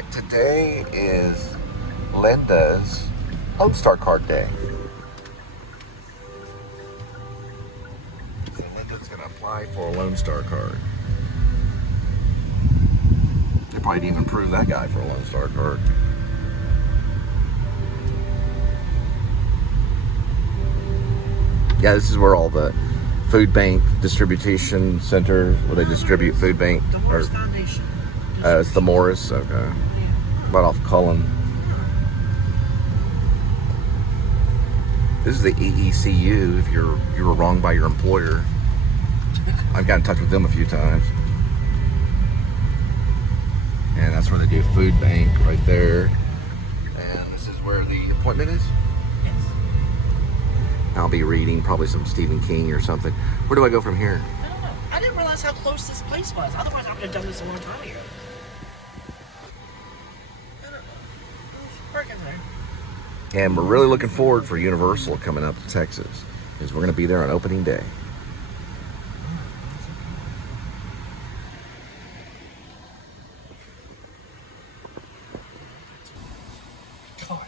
Alright, today is Linda's Lone Star Card Day. So Linda's going to apply for a Lone Star card. They probably didn't even approve that guy for a Lone Star card. Yeah, this is where all the food bank distribution center, where they distribute food bank. The Morris Foundation. It's the Morris, okay. Yeah. Right off Cullen. This is the EECU if you were wronged by your employer. I've got in touch with them a few times. And that's where they do food bank right there. And this is where the appointment is? Yes. I'll be reading probably some Stephen King or something. Where do I go from here? I don't know. I didn't realize how close this place was. Otherwise, I would have done this a long time ago. I don't know. It's working there. And we're really looking forward for Universal coming up to Texas, because we're going to be there on opening day. God.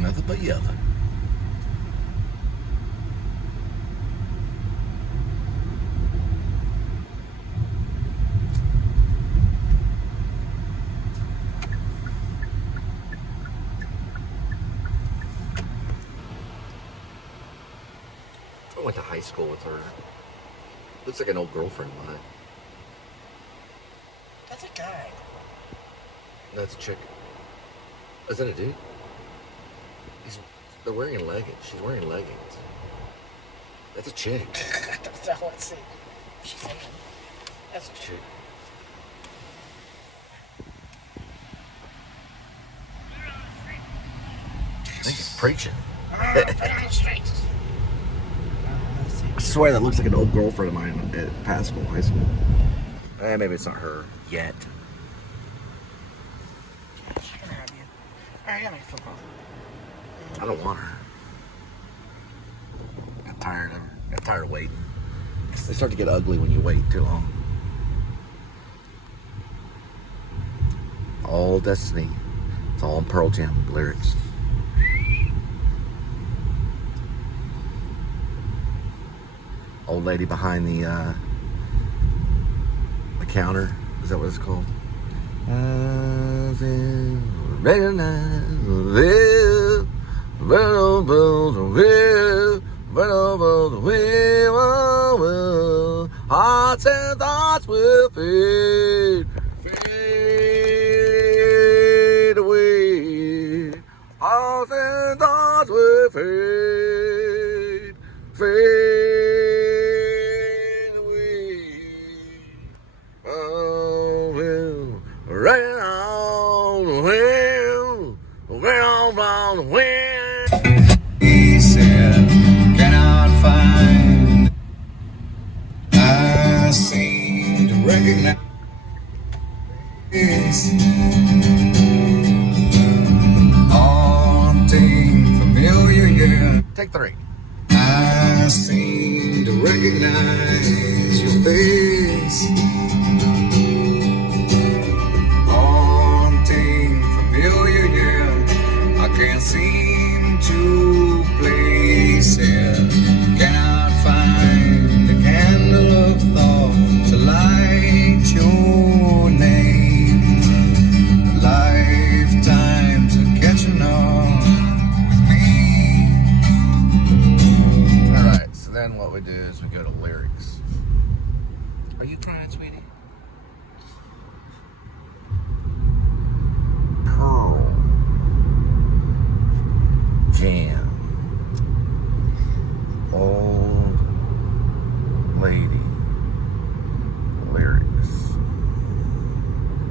Nothing but yelling. I went to high school with her. Looks like an old girlfriend of mine. That's a guy. That's a chick. Is that a dude? They're wearing leggings. She's wearing leggings. That's a chick. Let's see. She's Asian. That's a Chick. I think he's preaching. I swear that looks like an old girlfriend of mine at Pascal High School. Maybe it's not her yet. She can have you. Alright, I gotta make a phone call. I don't want her. I'm tired of waiting. They start to get ugly when you wait too long. All Destiny. It's all in Pearl Jam lyrics. Old lady behind the counter. Is that what it's called? Hearts and thoughts will fade away. Hearts and thoughts will fade away. Oh, well, rain on the wind, rain on the wind. He said, cannot find. I seem to recognize Take 3. I seem to recognize your face, haunting, familiar, yeah. I can't seem to place it. Cannot find a candle of thought to light your name. Lifetimes of catching up with me. Alright, so then what we do is we go to lyrics. Are you crying, sweetie? Pearl Jam. Old lady. Lyrics.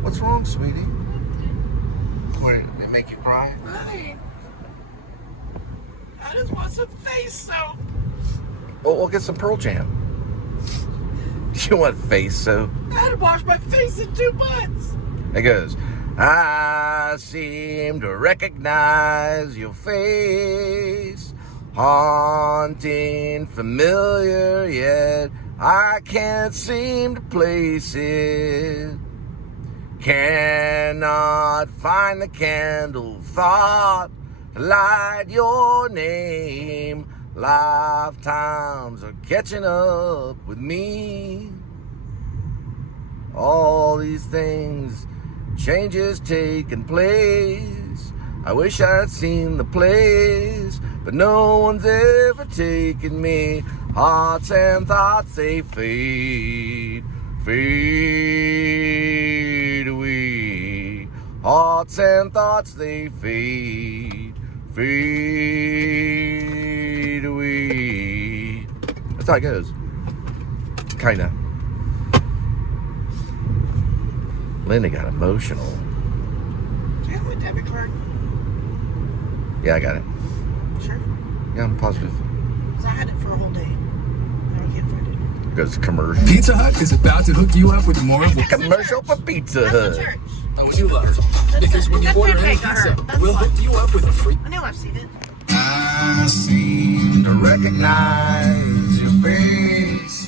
What's wrong, sweetie? What, it make you cry? Nothing. I just want some face soap. Well, we'll get some Pearl Jam. You want face soap? I had to wash my face in 2 months. It goes, I seem to recognize your face, haunting, familiar, yet I can't seem to place it. Cannot find the candle thought to light your name. Lifetimes are catching up with me. All these things, changes taking place. I wish I'd seen the place, but no one's ever taken me. Hearts and thoughts, they fade, fade away. Hearts and thoughts, they fade, fade away. That's how it goes. Kinda. Linda got emotional. Do you have my debit card? Yeah, I got it. Sure. Yeah, I'm positive. Because I had it for a whole day. Now I can't find it. It goes commercial. Pizza Hut is about to hook you up with more of what Commercial for Pizza That's the Hut. church. you love. Because when you That's order okay, any got pizza, her. That's we'll fine. hook you up with a free. I know I've seen it. I seem to recognize your face,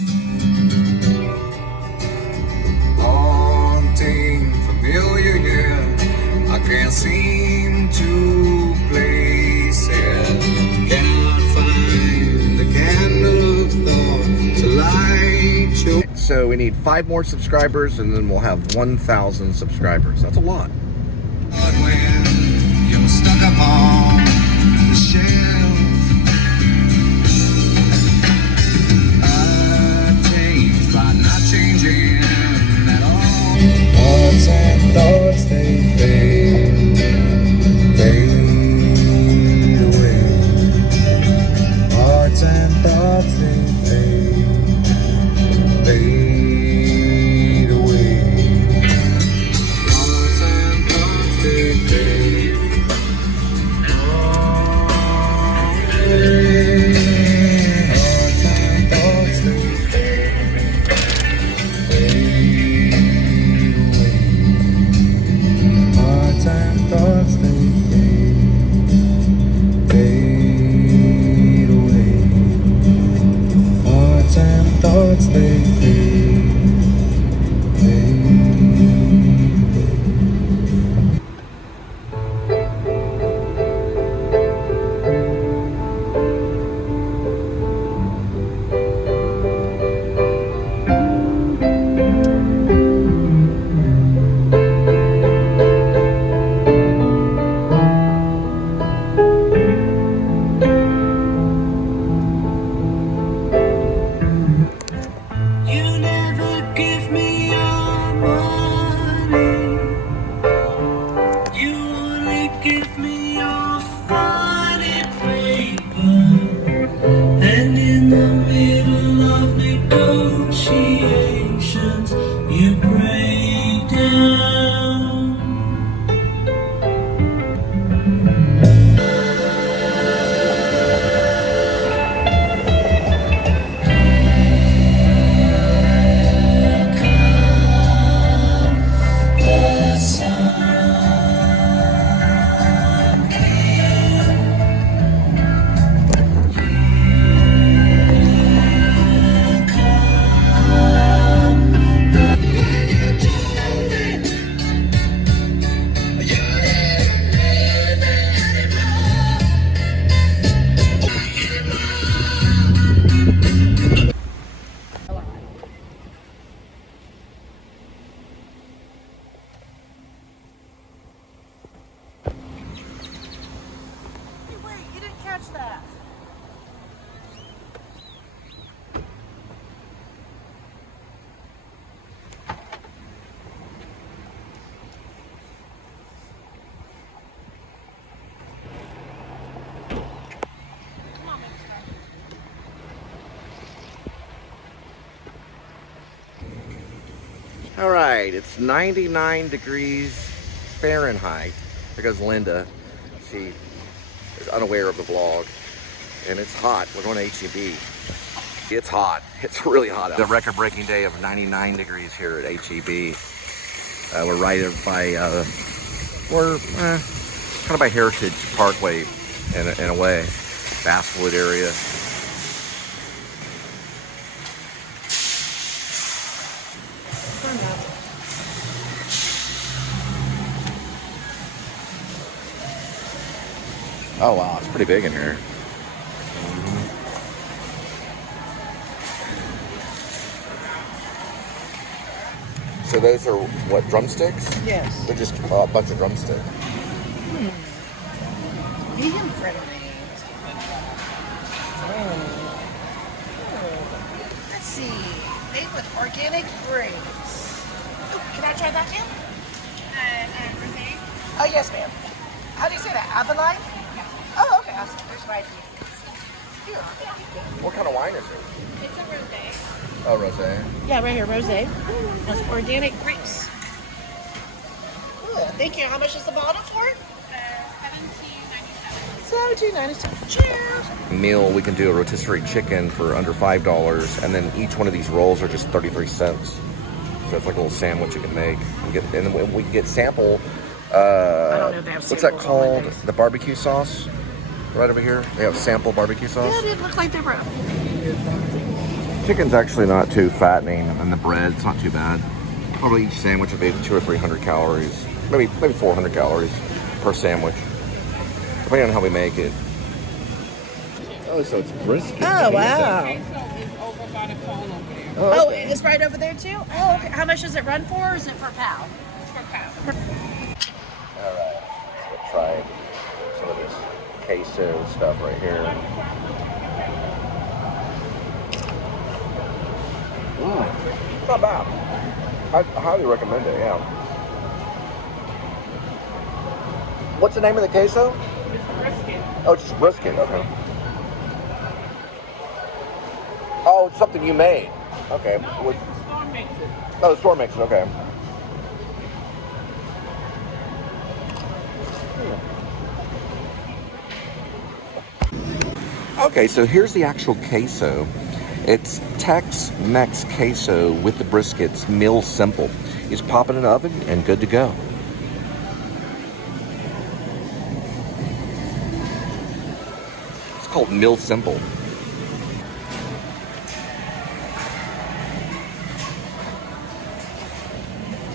haunting, familiar, yeah. I can't seem to place it. Cannot find a candle of thought to light your. So we need 5 more subscribers, and then we'll have 1,000 subscribers. That's a lot. When you're stuck upon the shelf, changed by not changing at all. Hearts and thoughts, they fade, fade away. Hearts and thoughts, they fade, fade away. Hearts and thoughts, they fade away. Hearts and thoughts, they fade away. touch that. All right, it's 99 degrees Fahrenheit. There goes Linda. She is unaware of the vlog. And it's hot. We're going to HEB. It's hot. It's really hot. The record-breaking day of 99 degrees here at HEB. We're right by, we're kind of by Heritage Parkway in a way. Basswood area. Oh wow, it's pretty big in here. So those are what, drumsticks? Yes. They're just a bunch of drumsticks. Vegan friendly. Let's see. Made with organic grapes. Oh, can I try that, ma'am? Rosé? Oh, yes, ma'am. How do you say that? Avalon? Oh, okay. Awesome. There's my here. What kind of wine is it? It's a rosé. Oh, rosé. Yeah, right here, rosé. That's organic grapes. Ooh, thank you. How much is the bottle for? $17.97. Cheers. Meal, we can do a rotisserie chicken for under $5, and then each one of these rolls are just 33 cents. So it's like a little sandwich you can make. And then we can get sample. I don't know if they have what's that samples on called? Mondays. The barbecue sauce. Right over here. They have sample barbecue sauce. Yeah, it didn't look like they were. Chicken's actually not too fattening, and the bread's not too bad. Probably each sandwich would be 200 or 300 calories, maybe 400 calories per sandwich, depending on how we make it. Oh, so it's brisket. Oh, wow. Okay, so it's over by the Cole over there. Oh, it's right over there too? Oh, okay. How much does it run for, or is it per pound? It's per pound. All right, let's try some of this queso stuff right here. It's not bad. I highly recommend it, yeah. What's the name of the queso? It's brisket. Oh, it's just brisket, okay. Oh, it's something you made. Okay. No, it's the store makes it. Oh, the store makes it, okay. Okay, so here's the actual queso. It's Tex-Mex queso with the briskets, meal simple. You just pop it in the oven and good to go. It's called meal simple.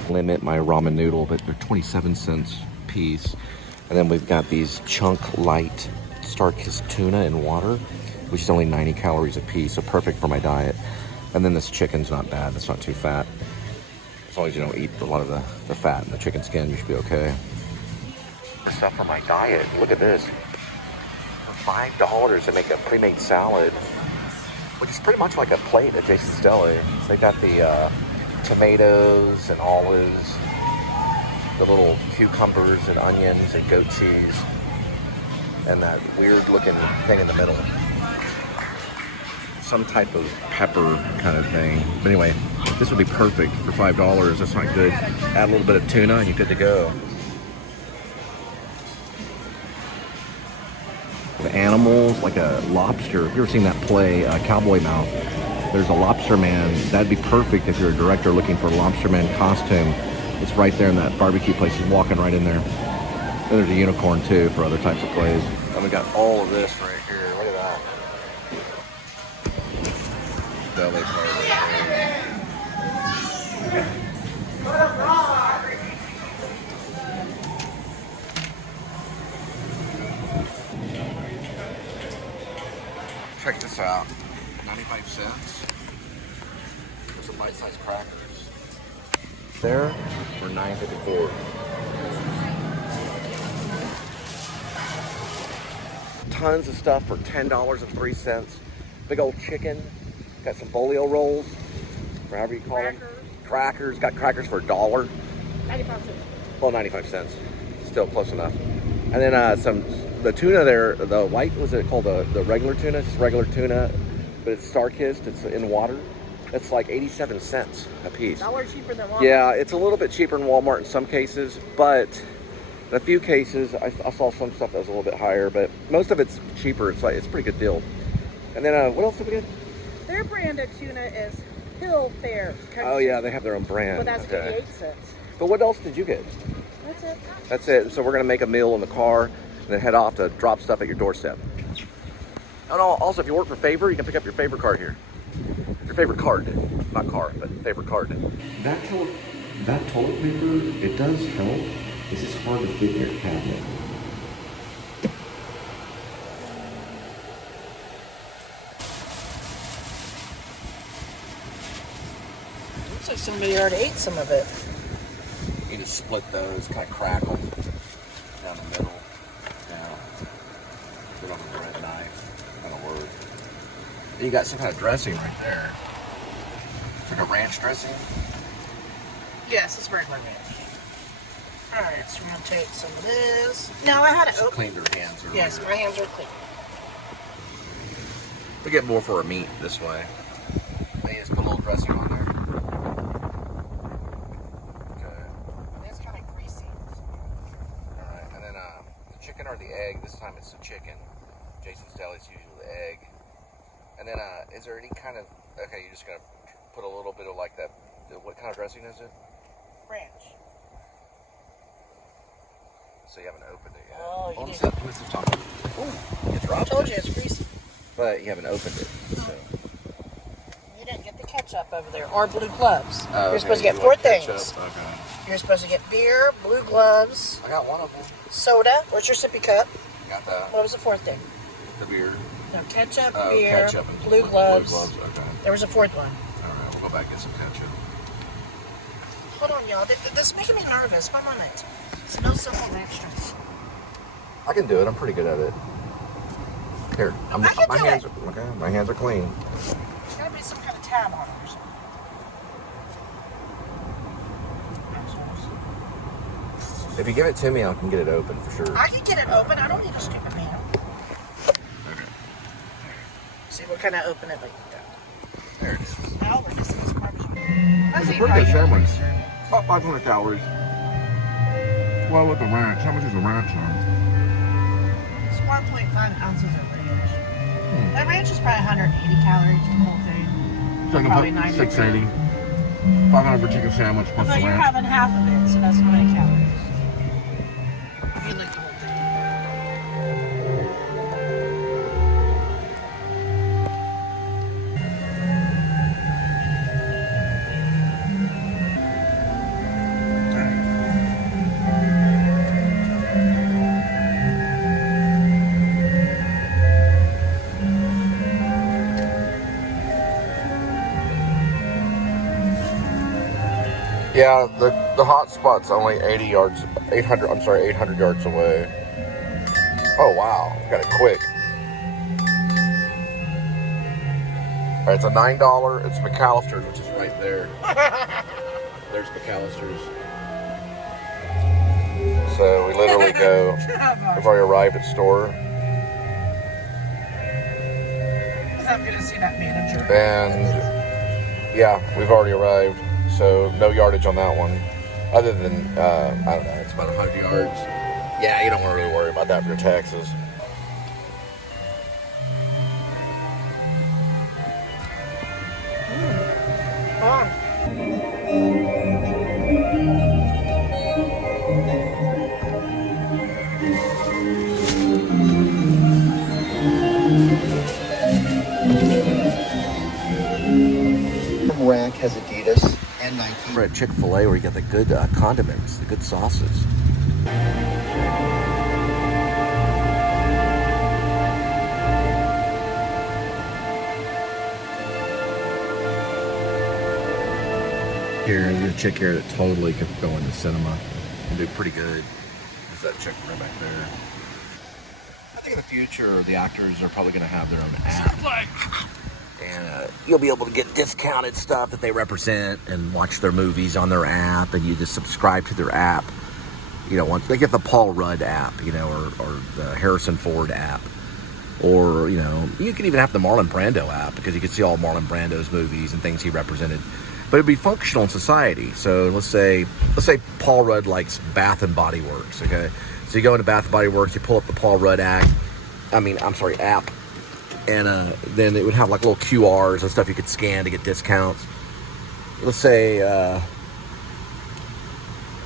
Limit my ramen noodle, but they're 27 cents a piece. And then we've got these chunk light Star-Kissed tuna in water, which is only 90 calories a piece, so perfect for my diet. And then this chicken's not bad, it's not too fat. As long as you don't eat a lot of the fat in the chicken skin, you should be okay. Stuff for my diet, look at this. For $5 they make a pre-made salad, which is pretty much like a plate at Jason's Deli. So they got the tomatoes and olives, the little cucumbers and onions and goat cheese, and that weird looking thing in the middle. Some type of pepper kind of thing. But anyway, this would be perfect for $5. That's not good. Add a little bit of tuna and you're good to go. The animals, like a lobster. Have you ever seen that play, Cowboy Mouth? There's a lobster man. That'd be perfect if you're a director looking for a lobster man costume. It's right there in that barbecue place. He's walking right in there. And there's a unicorn too for other types of plays. And we got all of this right here. Look at that. Deli part right there. Check this out. 95 cents. There's some bite-sized crackers. There for $9.54. tons of stuff for $10.03. Big old chicken. Got some bolio rolls, or however you call them. Crackers. Got crackers for $1. 95 cents. Well, 95 cents. Still close enough. And then the tuna there, the white, was it called the regular tuna? It's regular tuna, but it's star-kissed. It's in water. It's like 87 cents a piece. $1 cheaper than Walmart. Yeah, it's a little bit cheaper in Walmart in some cases, but in a few cases, I saw some stuff that was a little bit higher, but most of it's cheaper. It's a pretty good deal. And then what else did we get? Their brand of tuna is Hill Fair. Oh yeah, they have their own brand. But that's Okay. 58 cents. But what else did you get? That's it. That's it. So we're gonna make a meal in the car and then head off to drop stuff at your doorstep. And also, if you work for Favor, you can pick up your Favor card here. Your favorite card, not car, but favorite card. That toilet paper, it does help. It's just hard to fit in your cabinet. Looks like somebody already ate some of it. You just split those, kind of crackle down the middle. Now, put on the bread knife, kind of work. You got some kind of dressing right there. It's like a ranch dressing. Yes, it's regular ranch. Alright, so we're going to take some of this. Now I had it open. Cleaned your hands earlier. Yes, my hands are clean. We get more for our meat this way. They just put a little dressing on there. Okay. It's kind of greasy. Alright, and then the chicken or the egg. This time it's the chicken. Jason's Deli is usually the egg. And then, is there any kind of, okay, you're just going to put a little bit of like that, what kind of dressing is it? Ranch. So you haven't opened it yet. Oh, you Hold didn't. on, let's talk. Ooh, you I dropped told it. you it's greasy. But you haven't opened it, so. You didn't get the ketchup over there, or blue gloves. Oh, You're okay, supposed to get you 4 like things. ketchup? Okay. You're supposed to get beer, blue gloves, I got one of them. soda. What's your sippy cup? Got that. What was the 4th thing? The beer. No, ketchup, Oh, beer, ketchup and blue gloves. Okay. There was a 4th one. Alright, we'll go back and get some ketchup. Hold on, y'all. This is making me nervous. One moment. Smell something extra. I can do it. I'm pretty good at it. Here, I can my do hands it. are okay. My hands are clean. There's got to be some kind of tab on it or something. If you give it to me, I can get it open for sure. I can get it open. I don't need a stupid man. Okay. See, we're kind of open it like that. There it is. Now we're missing this Parmesan. It's a pretty good sandwich. About 500 calories. Well, with the ranch, how much is the ranch on? It's 1.5 ounces of ranch. That ranch is probably 180 calories for the whole thing. So Probably 90. 680. 500 for chicken sandwich plus So the you're ranch. having half of it, so that's how many calories. You like the whole thing. Yeah, the hot spot's only 800 yards away. Oh wow, got it quick. All right, it's a $9. It's McAllister's, which is right there. There's McAllister's. So we literally go. We've already arrived at store, I'm gonna see that manager. and yeah, we've already arrived. So no yardage on that one, other than I don't know. It's about 100 yards. Yeah, you don't want to really worry about that for your taxes. Rack has Adidas and Nike. We're at Chick-fil-A where you get the good condiments, the good sauces. Here, there's a chick here that totally could go in the cinema and do pretty good. There's that chick right back there. I think in the future, the actors are probably going to have their own app. And you'll be able to get discounted stuff that they represent and watch their movies on their app, and you just subscribe to their app. You know, once they get the Paul Rudd app, you know, or the Harrison Ford app, or, you know, you can even have the Marlon Brando app because you can see all Marlon Brando's movies and things he represented. But it'd be functional in society. So let's say Paul Rudd likes Bath and Body Works, okay? So you go into Bath and Body Works, you pull up the Paul Rudd app, and then it would have like little QRs and stuff you could scan to get discounts. Let's say, I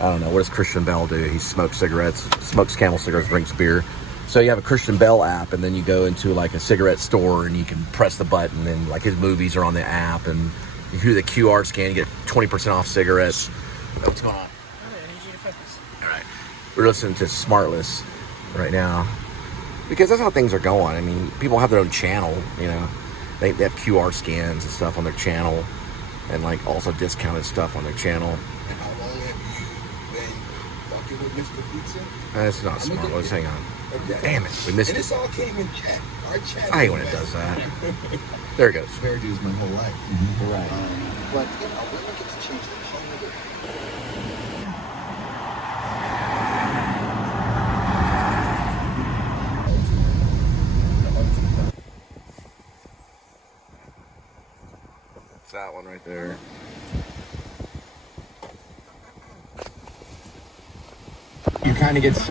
don't know, what does Christian Bell do? He smokes cigarettes, smokes Camel cigarettes, drinks beer. So you have a Christian Bell app, and then you go into like a cigarette store and you can press the button, and like his movies are on the app, and you do the QR scan, you get 20% off cigarettes. What's going on? I need you to focus. All right. We're listening to Smartless right now because that's how things are going. I mean, people have their own channel, you know. They have QR scans and stuff on their channel, and like also discounted stuff on their channel. And how long have you been fucking with Mr. Pizza? That's not Smartless. Hang on. Okay. Damn it. We missed And it. this all came in chat. Our chat. I hate when it does that. There it goes. Fair dues my whole life. Right. But, you know, women get to change the color. It's that one right there. You kind of get...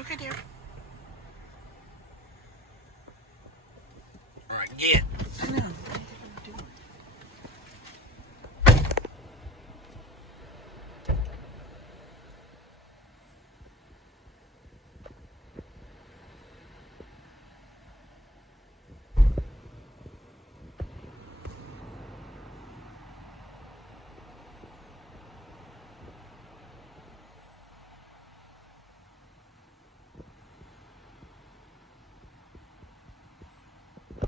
Okay, dear. All right, get. I know.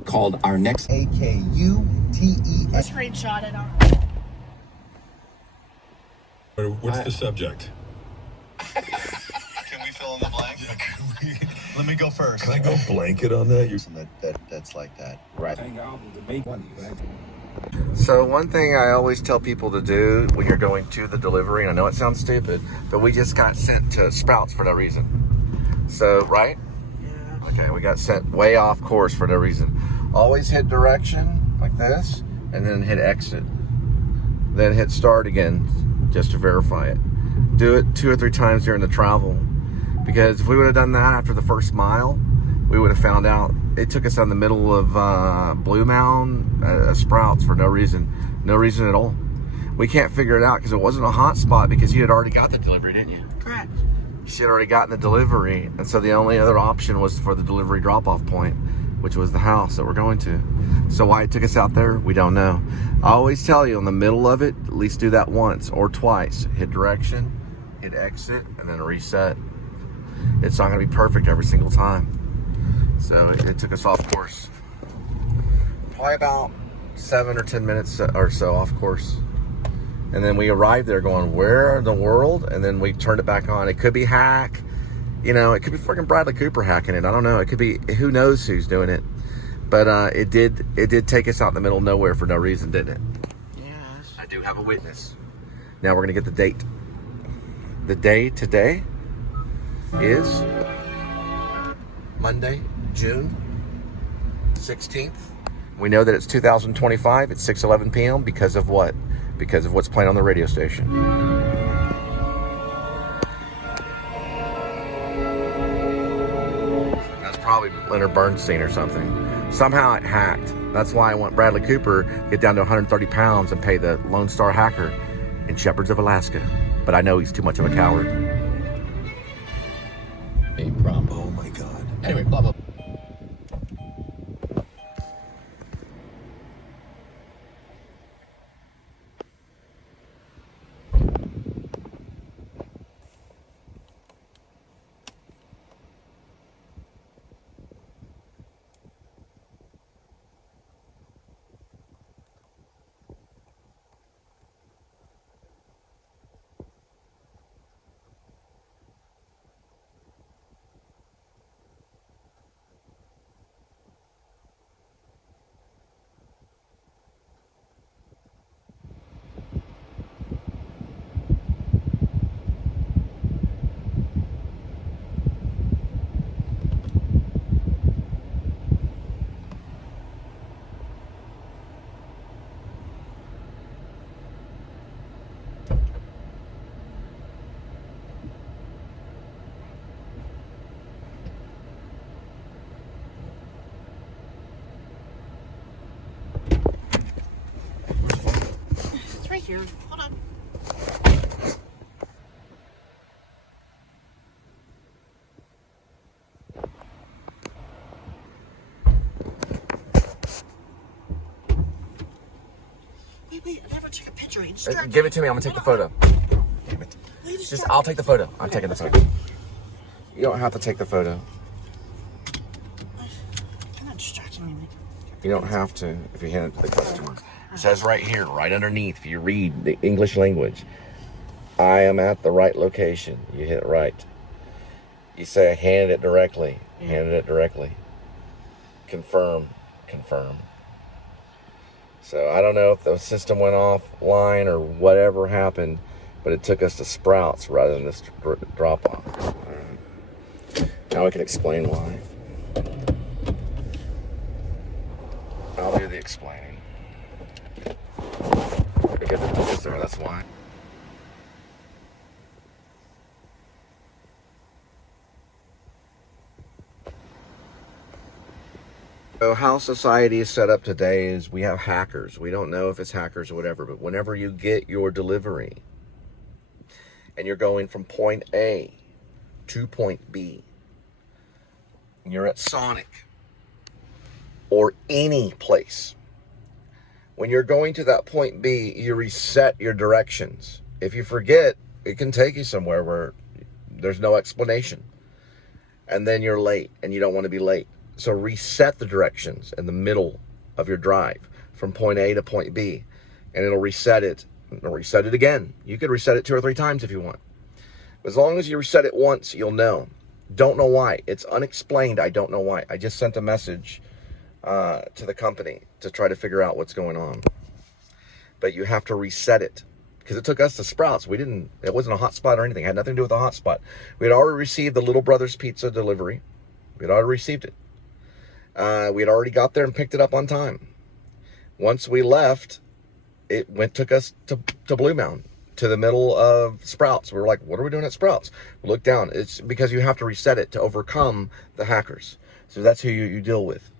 Called our next... AKUTES. Screenshot it on. What's the subject? Can we fill in the blank? Let me go first. Can I go blanket on that? That's like that. Right. So one thing I always tell people to do when you're going to the delivery, and I know it sounds stupid, but we just got sent to Sprouts for no reason. So, right? Yeah. Okay, we got sent way off course for no reason. Always hit direction like this, and then hit exit. Then hit start again, just to verify it. Do it 2 or 3 times during the travel. Because if we would have done that after the first mile, we would have found out it took us down the middle of Blue Mound, Sprouts for no reason. No reason at all. We can't figure it out because it wasn't a hot spot because you had already got the delivery, didn't you? Correct. She had already gotten the delivery, and so the only other option was for the delivery drop-off point, which was the house that we're going to. So why it took us out there, we don't know. I always tell you, in the middle of it, at least do that once or twice. Hit direction, hit exit, and then reset. It's not going to be perfect every single time. So it took us off course. Probably about 7 or 10 minutes or so off course. And then we arrived there going, where in the world? And then we turned it back on. It could be hack. You know, it could be freaking Bradley Cooper hacking it. I don't know. It could be, who knows who's doing it. But it did take us out in the middle of nowhere for no reason, didn't it? Yes. I do have a witness. Now we're going to get the date. The day today is Monday, June 16th. We know that it's 2025. It's 6:11 p.m. because of what? Because of what's playing on the radio station. That's probably Leonard Bernstein or something. Somehow it hacked. That's why I want Bradley Cooper to get down to 130 pounds and pay the Lone Star hacker in Shepherds of Alaska. But I know he's too much of a coward. A problem. Oh my God. Anyway, blah, blah. here. Hold on. Wait, I never took a picture. Give it to me. I'm gonna take the photo. Damn it. I'll take the photo. I'm taking the photo. You don't have to take the photo. You're not distracting me. You don't have to if you hand it to the customer. It says right here, right underneath, if you read the English language, I am at the right location. You hit right. You say, hand it directly. Handed it directly. Confirm. Confirm. So I don't know if the system went offline or whatever happened, but it took us to Sprouts rather than this drop-off. Now we can explain why. I'll do the explaining. Because it took us there, that's why. So how society is set up today is we have hackers. We don't know if it's hackers or whatever, but whenever you get your delivery and you're going from point A to point B, and you're at Sonic or any place, when you're going to that point B, you reset your directions. If you forget, it can take you somewhere where there's no explanation. And then you're late, and you don't want to be late. So reset the directions in the middle of your drive from point A to point B, and it'll reset it. It'll reset it again. You could reset it 2 or 3 times if you want. As long as you reset it once, you'll know. Don't know why. It's unexplained. I don't know why. I just sent a message to the company to try to figure out what's going on. But you have to reset it. Because it took us to Sprouts. It wasn't a hotspot or anything. It had nothing to do with a hotspot. We had already received the Little Brothers Pizza delivery. We had already received it. We had already got there and picked it up on time. Once we left, it took us to Blue Mountain, to the middle of Sprouts. We were like, what are we doing at Sprouts? We looked down. It's because you have to reset it to overcome the hackers. So that's who you deal with.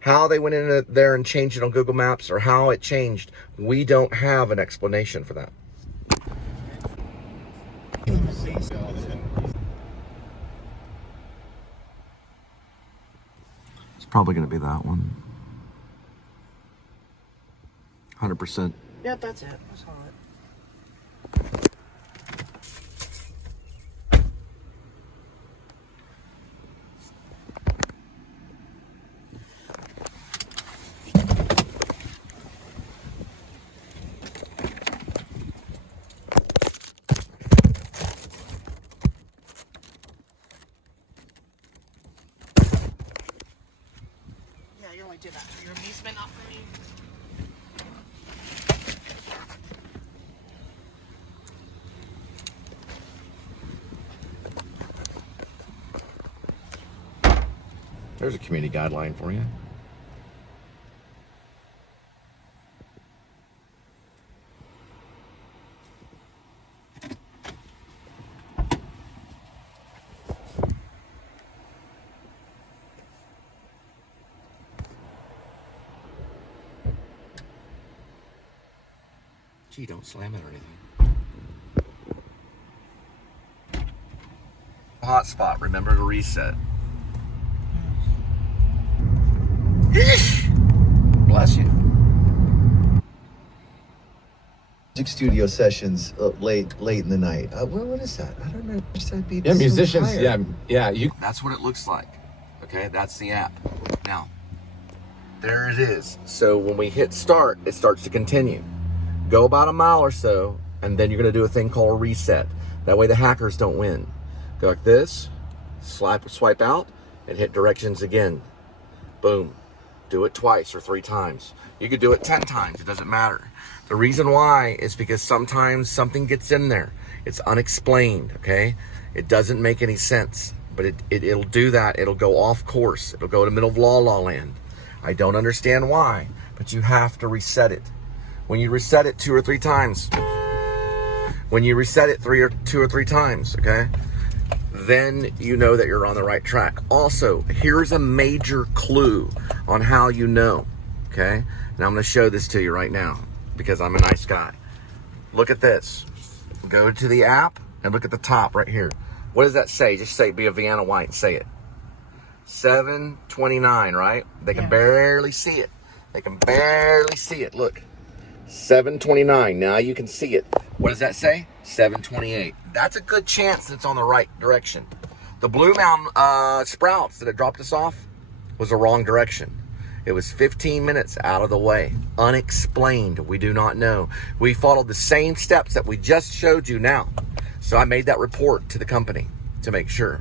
How they went in there and changed it on Google Maps, or how it changed, we don't have an explanation for that. It's probably going to be that one. 100%. Yep, that's it. I saw it. Yeah, you only did that for your amusement, not for me. There's a community guideline for you. Gee, don't slam it or anything. Hotspot, remember to reset. Bless you. Music studio sessions late in the night. What is that? I don't know. Yeah, musicians. So yeah. That's what it looks like. Okay, that's the app. Now, there it is. So when we hit start, it starts to continue. Go about a mile or so, and then you're going to do a thing called reset. That way the hackers don't win. Go like this, swipe out, and hit directions again. Boom. Do it twice or 3 times. You could do it 10 times. It doesn't matter. The reason why is because sometimes something gets in there. It's unexplained, okay? It doesn't make any sense, but it'll do that. It'll go off course. It'll go to middle of La La Land. I don't understand why, but you have to reset it. When you reset it 2 or 3 times, when you reset it 2 or 3 times, okay, then you know that you're on the right track. Also, here's a major clue on how you know, okay? And I'm going to show this to you right now because I'm a nice guy. Look at this. Go to the app and look at the top right here. What does that say? Just say, be a Vienna White. Say it. 7:29, right? They can barely see it. They can barely see it. Look. 7:29. Now you can see it. What does that say? 7:28. That's a good chance that it's on the right direction. The Blue Mountain Sprouts that it dropped us off was the wrong direction. It was 15 minutes out of the way. Unexplained. We do not know. We followed the same steps that we just showed you now. So I made that report to the company to make sure.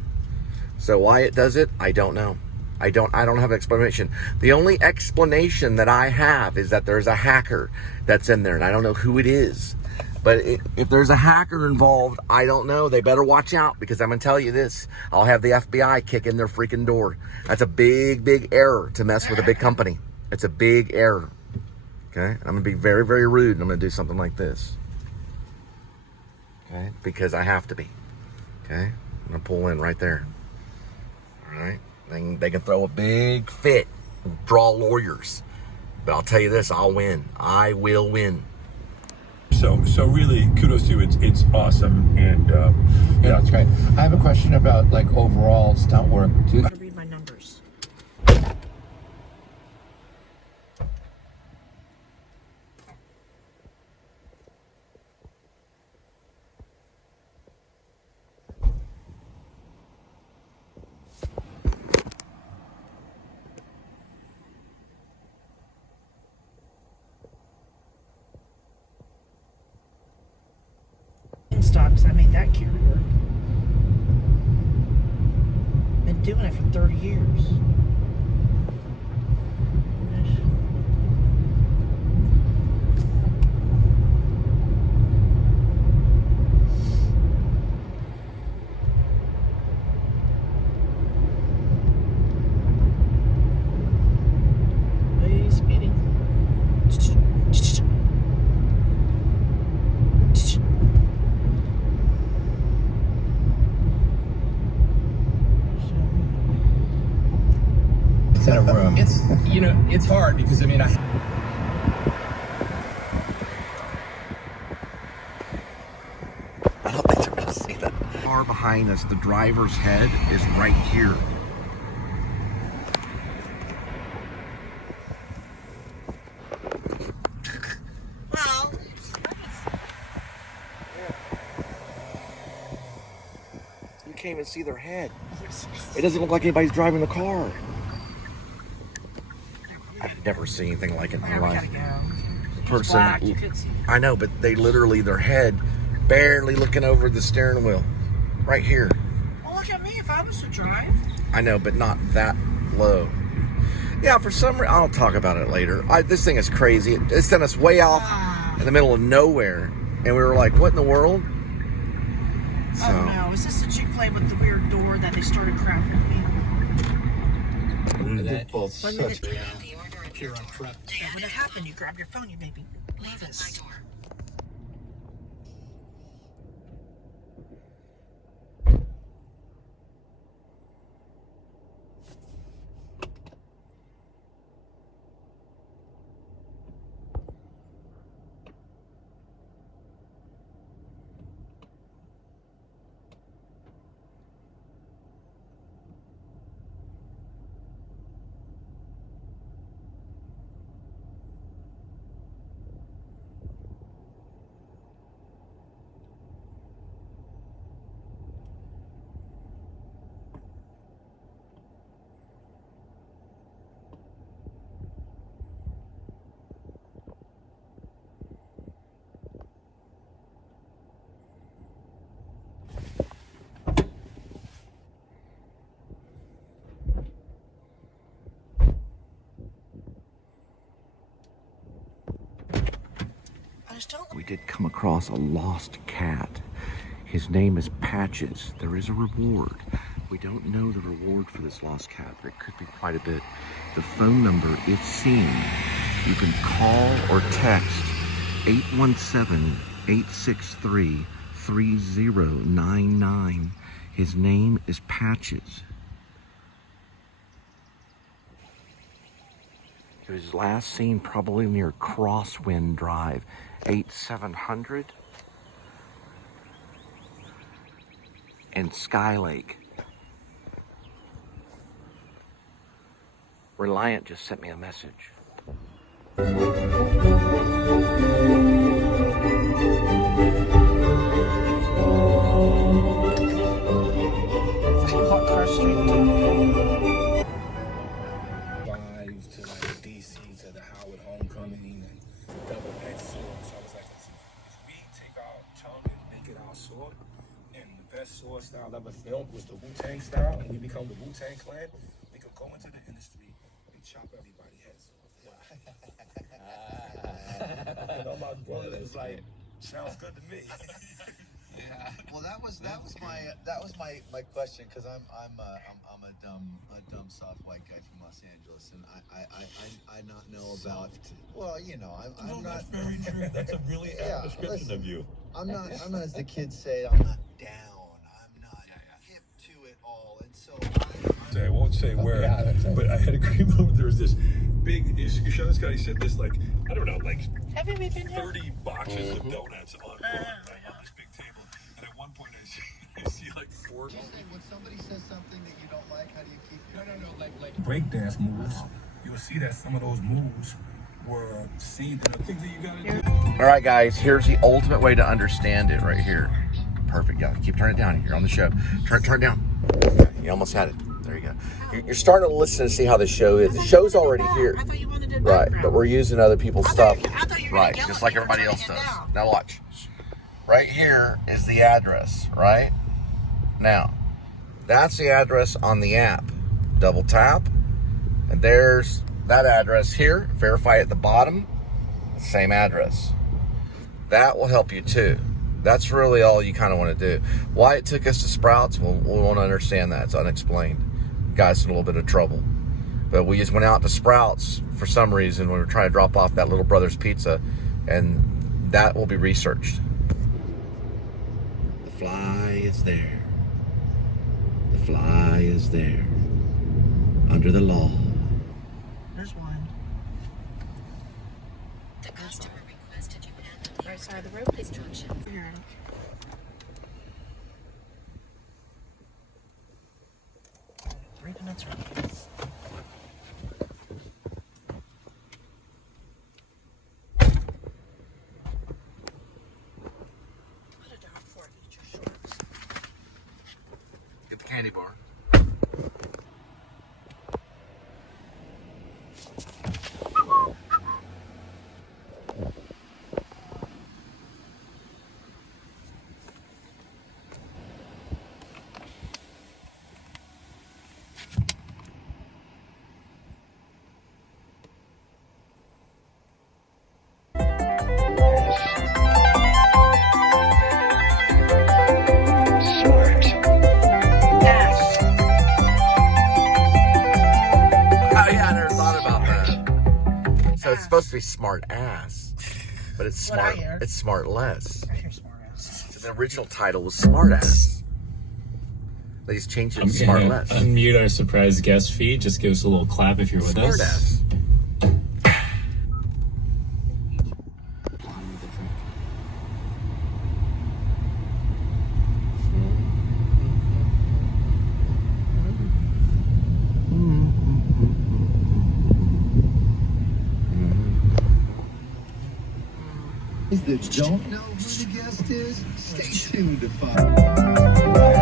So why it does it, I don't know. I don't have an explanation. The only explanation that I have is that there's a hacker that's in there, and I don't know who it is. But if there's a hacker involved, I don't know. They better watch out, because I'm going to tell you this. I'll have the FBI kick in their freaking door. That's a big, big error to mess with a big company. It's a big error. Okay? And I'm going to be very, very rude, and I'm going to do something like this. Okay? Because I have to be. Okay? I'm going to pull in right there. All right? They can throw a big fit, draw lawyers. But I'll tell you this, I'll win. I will win. So really, kudos to you. It's awesome, and yeah, it's great. I have a question about like overall stunt work too. Read my numbers. Stocks. I made that carrier. Been doing it for 30 years. Hey, speeding. In a room. It's, you know, it's hard because, I mean, I don't think they're going to see that. Car behind us, the driver's head is right here. Well, You can't even see their head. It doesn't look like anybody's driving the car. I've never seen anything like it in my life. Person, black, you could see. I know, but they literally, their head barely looking over the steering wheel. Right here. Well, look at me if I was to drive. I know, but not that low. Yeah, for some reason, I'll talk about it later. This thing is crazy. It sent us way off in the middle of nowhere. And we were like, what in the world? So, Oh no, is this the Chick-fil-A with the weird door that they started crowding me? Both One such minute. Yeah, when it happened, you grab your phone, you baby. Leave us. we did come across a lost cat. His name is Patches. There is a reward. We don't know the reward for this lost cat, but it could be quite a bit. The phone number, if seen, you can call or text 817-863-3099. His name is Patches. He was last seen probably near Crosswind Drive, 8700 and Sky Lake. Reliant just sent me a message. Hot car street. Live to like DC to the Howard Homecoming and double X sword. So I was like, listen, if we take our chunk and make it our sword, and the best sword style ever filmed was the Wu-Tang style, and we become the Wu-Tang Clan, we could go into the industry and chop everybody's heads off. And all my brothers was like, sounds good to me. Yeah. Well, that was my question, because I'm a dumb soft white guy from Los Angeles, and I not know about. Well, you know, I'm not. That's very true. That's a really apt description of you. I'm not as the kids say. I'm not down. I'm not hip to it all, and so I won't say where, but I had a great moment. There was this big, you show this guy, he said this, like, I don't know, like 30 boxes of donuts on this big table. And at one point I see like 4. When somebody says something that you don't like, how do you keep it? No, like breakdance moves. You'll see that some of those moves were seen in the things that you gotta do. All right, guys, here's the ultimate way to understand it right here. Perfect, yeah. Keep turning it down. You're on the show. Turn it down. You almost had it. There you go. You're starting to listen to see how the show is. The show's already here. I thought you wanted to do Right, but we're using other people's stuff. I thought you were Right, gonna just yell like at me for everybody else turning does. it down. Now watch. Right here is the address, right? Now, that's the address on the app. Double tap, and there's that address here. Verify at the bottom, same address. That will help you too. That's really all you kind of want to do. Why it took us to Sprouts, we won't understand that. It's unexplained. Got us in a little bit of trouble. But we just went out to Sprouts for some reason when we were trying to drop off that Little Brother's Pizza, and that will be researched. The fly is there. The fly is there. Under the law. There's one. The customer requested you handle Right side of the road. instructions. Here. Read the notes right. Put it down before I eat your shorts. Get the candy bar. It's supposed to be smart ass, but it's What I smart. hear. It's smart less. I hear smart ass. So the original title was Smart Ass. They just changed it to Smart Less. Unmute our surprise guest feed. Just give us a little clap if you're with Smart us. Ass. That don't know who the guest is, stay tuned to find.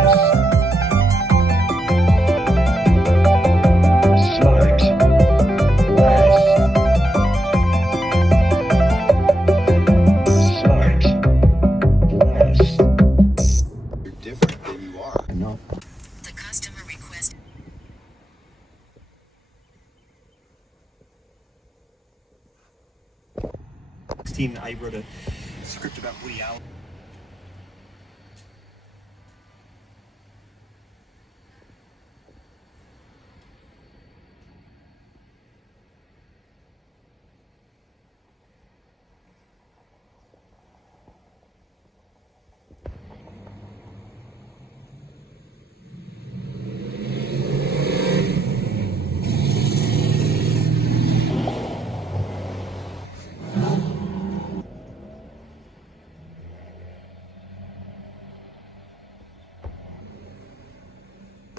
You're different than you are. I know. The customer request. I wrote a script about Woody Allen.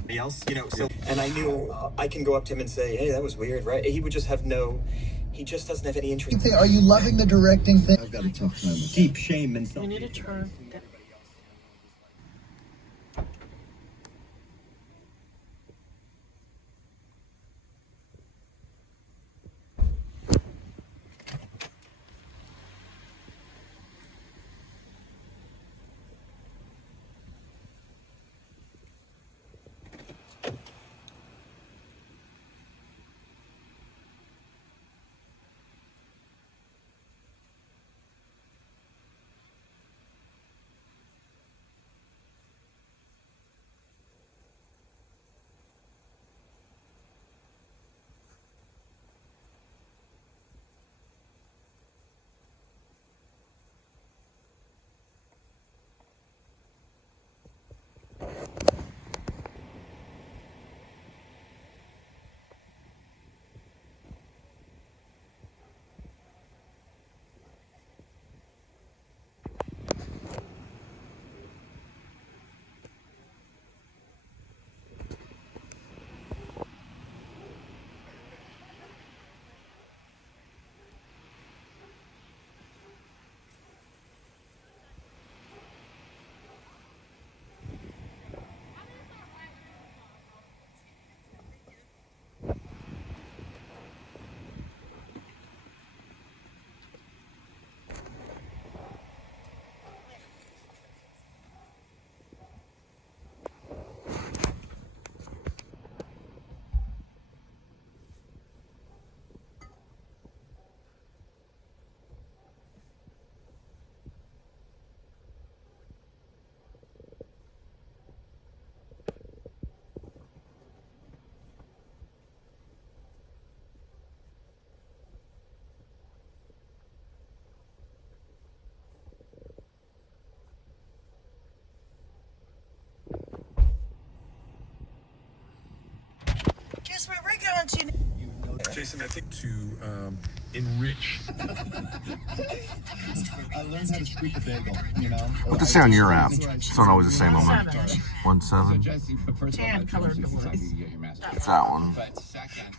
else, you know, so, and I knew I can go up to him and say, hey, that was weird, right? He would just have he just doesn't have any interest. Are you loving the directing thing? I've got a tough time with deep shame and We need to turn. Guess where we're going to? Jason, I think to enrich. I learned how to squeak a bagel, you know? What's it say on your app? It's not always the same on mine. 1.7? Tan colored doors. It's that one. But second,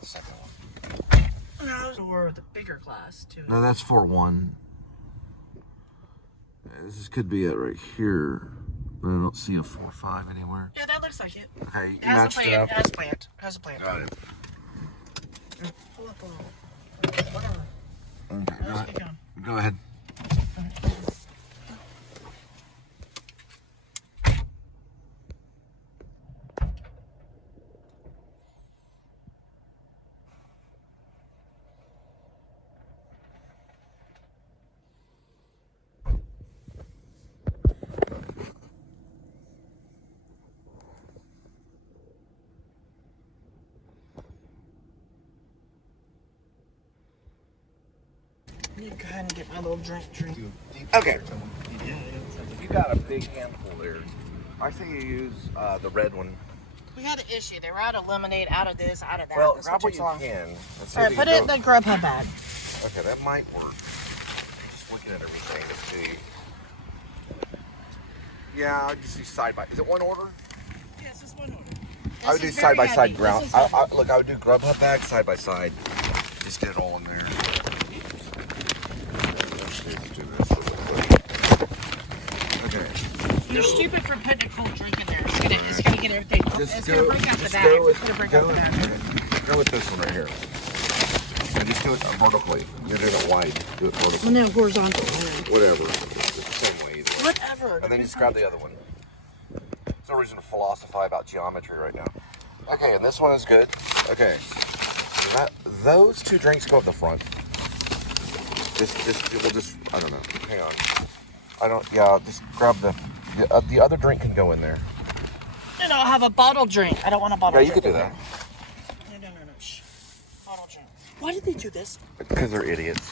The second one. No, or the bigger class too. No, that's 4.1. This could be it right here, but I don't see a 4.5 anywhere. Yeah, that looks like it. Okay, you It has a matched it plant. up. It has a plant. It has a plant. Got it. Pull up a little. Whatever. Okay, go ahead. I need to go ahead and get my little drink. Okay. You got a big handful there. I think you use the red one. We had an issue. They were out of lemonade, out of this, out of that. Well, This grab one what takes you long. can. Let's see All if right, you put can it in the Grubhub bag. Okay, that might work. Just looking at everything to see. Yeah, I just do side by. Is it one order? Yes, it's one order. I would do side by side ground. Look, I would do Grubhub bag side by side. Just get it all in there. Let's do this. Okay. You're stupid for putting a cold drink in there. It's gonna get everything. It's gonna break out the bag. It's gonna break out the bag. Go with this one right here. And just do it vertically. You're doing it wide. Do it vertically. No, horizontal. Whatever. It's the same way either way. Whatever. And then just grab the other one. There's no reason to philosophize about geometry right now. Okay, and this one is good. Okay. Those two drinks go up the front. We'll just, I don't know. Hang on. Just grab the other drink can go in there. No, I'll have a bottle drink. I don't want a bottle drink. Yeah, you could do that. No. Shh. Bottle drink. Why did they do this? Because they're idiots.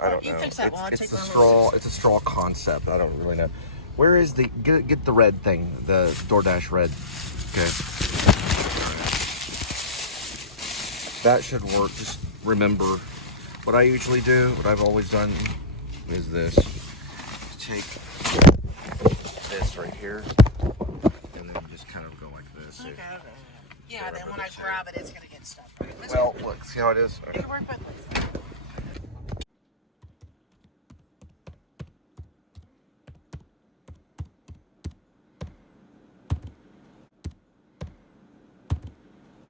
I don't know. You fix that while I take It's my a little straw. It's a straw concept. I don't really know. Where is the get the red thing? The DoorDash red. Okay. That should work. Just remember what I usually do. What I've always done is this. Take this right here, and then just kind of go like this. Okay. Yeah, then when I grab it, it's gonna get stuck. Well, look. See how it is? You can work both ways.